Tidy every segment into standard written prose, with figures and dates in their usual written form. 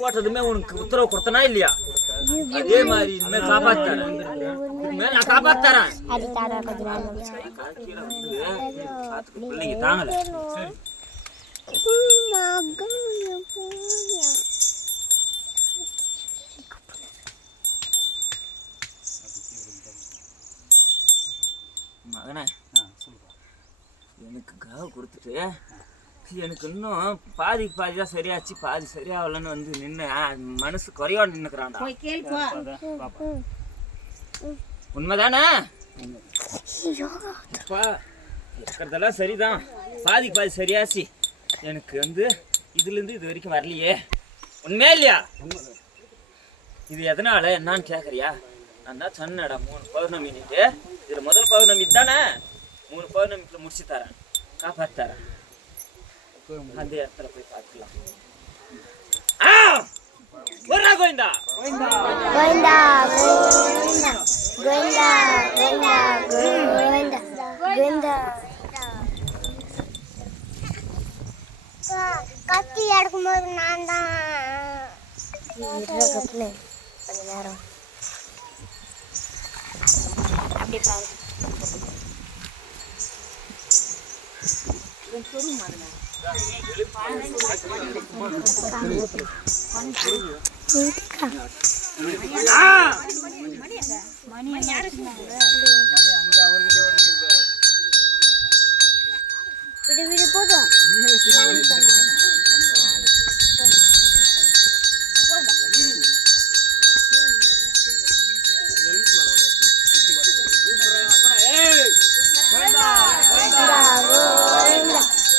போட்டதுமே உனக்கு உத்தரவு கொடுத்தனா இல்லையா? அதே மாதிரி இனிமே காப்பாத்துறேன். இனிமே நான் காப்பாத்துறேன். பிள்ளைங்க தாங்கல. மகனே எனக்கு காவு கொடுத்துட்டு எனக்கு இன்னும் பாதிக்கு பாதி தான் சரியாச்சு, பாதி சரியாகலன்னு வந்து நின்று மனசு குறையோடு நின்றுக்கிறான்டா. உண்மைதானே? அப்பா இருக்கிறதெல்லாம் சரிதான், பாதிக்கு பாதி சரியாச்சு. எனக்கு வந்து இதுலேருந்து இது வரைக்கும் வரலையே, உண்மையா இல்லையா? இது எதனால என்னான்னு கேட்குறியா? நான் தான் சொன்னடா 3 பௌர்ணமின்னுட்டு. இதில் முதல் பௌர்ணமி தானே, 3 பௌர்ணமிக்குள்ள முடிச்சு தரேன், காப்பாற்றி தரேன். அந்த இடத்துல போய் பார்க்கலாம். கோவிந்தா கோவிந்தா கோவிந்தா கோவிந்தா கோவிந்தா கோவிந்தா கோவிந்தா. கத்தி எடுக்கும்போது நான் தான் கொஞ்ச நேரம் அப்படி பாரு. போதும்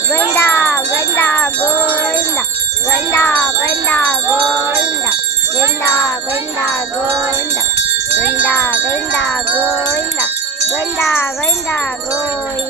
Govinda, Govinda, Govinda, Govinda, Govinda, Govinda, Govinda, Govinda, Govinda, Govinda, Govinda, Govinda, Govinda, Govinda, Govinda.